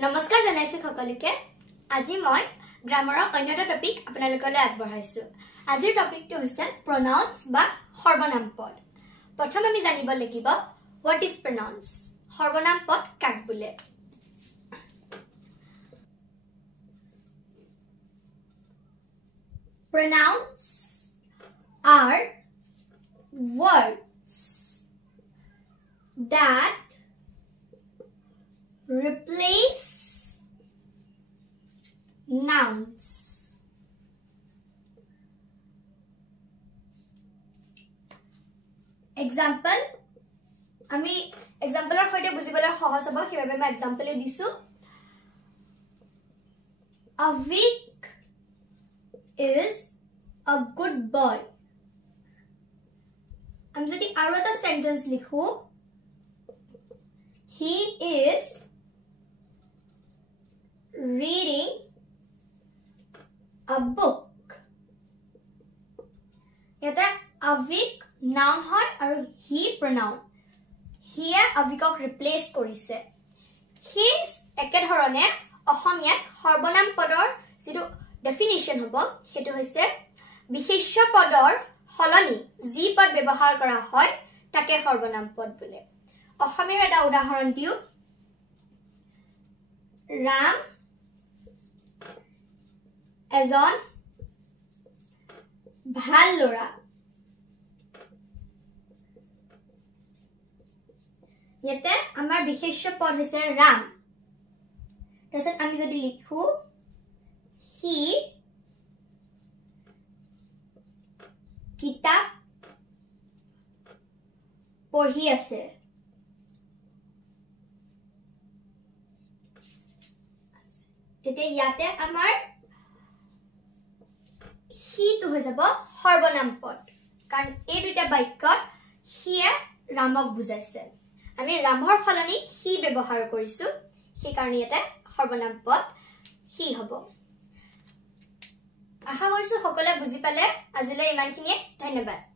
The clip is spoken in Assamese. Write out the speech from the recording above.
নমস্কাৰ জনাইছো সকলোকে আজি মই গ্ৰামাৰৰ অন্যটা টপিক আপোনালোকলৈ আগবঢ়াইছো আজিৰ টপিকটো হৈছে pronounce বা সৰ্বনাম পদ প্ৰথম আমি জানিব লাগিব what is pronounce সৰ্বনাম পদ কাক বোলে Pronouns are words that replace nouns. Example, আমি exampleৰ সৈতে বুজিবলৈ সহজ হ'ব সেইবাবে মই example দিছো A week is a good boy. আমি যদি আৰু এটা sentence লিখো He is reading a book. Yata avik noun hoy aru he pronoun. Here avikok replace korise. He eke dhorone ohomiyat সৰ্বনাম পদৰ যেটো definition hobo hetu hoise বিশেষ্য পদৰ হলনি জি পদ ব্যৱহাৰ কৰা হয় তাকে সৰ্বনাম পদ বোলে অসমীয়াৰ এটা উদাহৰণ দিও ৰাম এজন ভাল লৰা ইয়াতে আমাৰ বিশেষ্য পদ হৈছে ৰাম তাৰছত আমি যদি লিখো হি কিতাপ পঢ়ি আছে তেতে ইয়াতে আমাৰ হি তো হৈ যাব সৰ্বনাম পদ কাৰণ এই দুটা বাক্যত হিয়ে ৰামক বুজাইছে আমি ৰামৰ ফলনি হি ব্যৱহাৰ কৰিছো সেই কাৰণে এটা সৰ্বনাম পদ হি হ'ব আশা কৰিছো সকলোৱে বুজি পালে আজিলৈ ইমানখিনিয়ে ধন্যবাদ